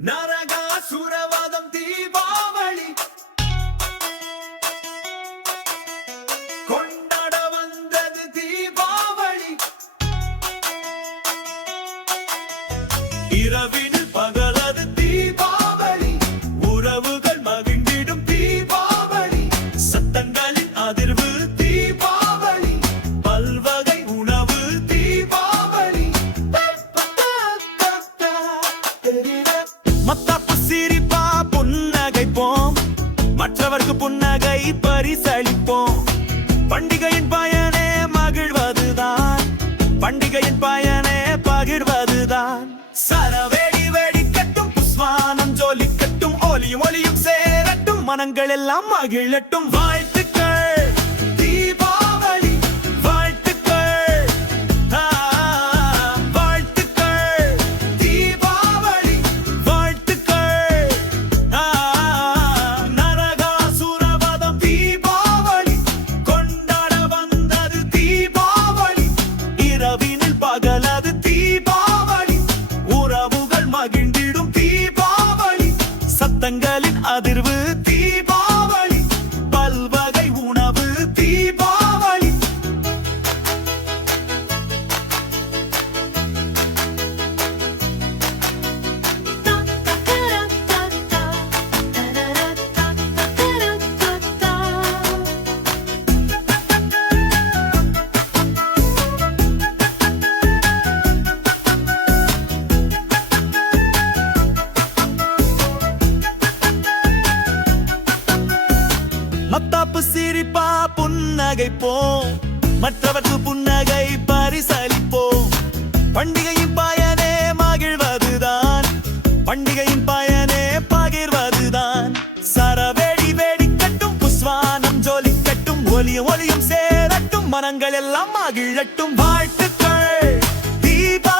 நரகாசுரவதம் தீபாவளி கொண்டாட வந்தது தீபாவளி இரவினில் பகலது தீபாவளி உறவுகள் மகிழ்ந்திடும் தீபாவளி சத்தங்களின் அதிர்வு தீபாவளி பல்வகை உணவு தீபாவளி மத்தாப்பு சிரிப்பா புன்னகைப்போம் மற்றவர்க்கு புன்னகை பரிசளிப்போம் பண்டிகையின் பயனே மகிழ்வதுதான் பண்டிகையின் பயனே பகிர்வதுதான் சரவேடி வெடிக்கட்டும் புஸ்வானம் ஜொலிக்கட்டும் ஒலியும் ஒலியும் சேரட்டும் மனங்கள் எல்லாம் மகிழட்டும் வாழ்த்துக்கள் தீபாவளி வாழ்த்துக்கள் வாழ்த்துக்கள் தீபாவளி வாழ்த்துக்கள் நரகாசுரவதம் தீபாவளி கொண்டாட வந்தது தீபாவளி இரவினில் பகலது தீபாவளி உறவுகள் மகிழ்ந்திடும் தீபாவளி சத்தங்களின் அதிர்வு தீபாவளி பல்வகை உணவு தீபாவளி மத்தாப்பு சிரிப்பா புன்னகைப்போம் மற்றவர்க்கு புன்னகை பரிசளிப்போம் பண்டிகையின் பயனே மகிழ்வதுதான் பண்டிகையின் பயனே பகிர்வதுதான் சரவேடி வெடிக்கட்டும் புஸ்வானம் ஜொலிக்கட்டும் ஒலியும் ஒலியும் சேரட்டும் மனங்கள் எல்லாம் மகிழட்டும் வாழ்த்துக்கள் தீபா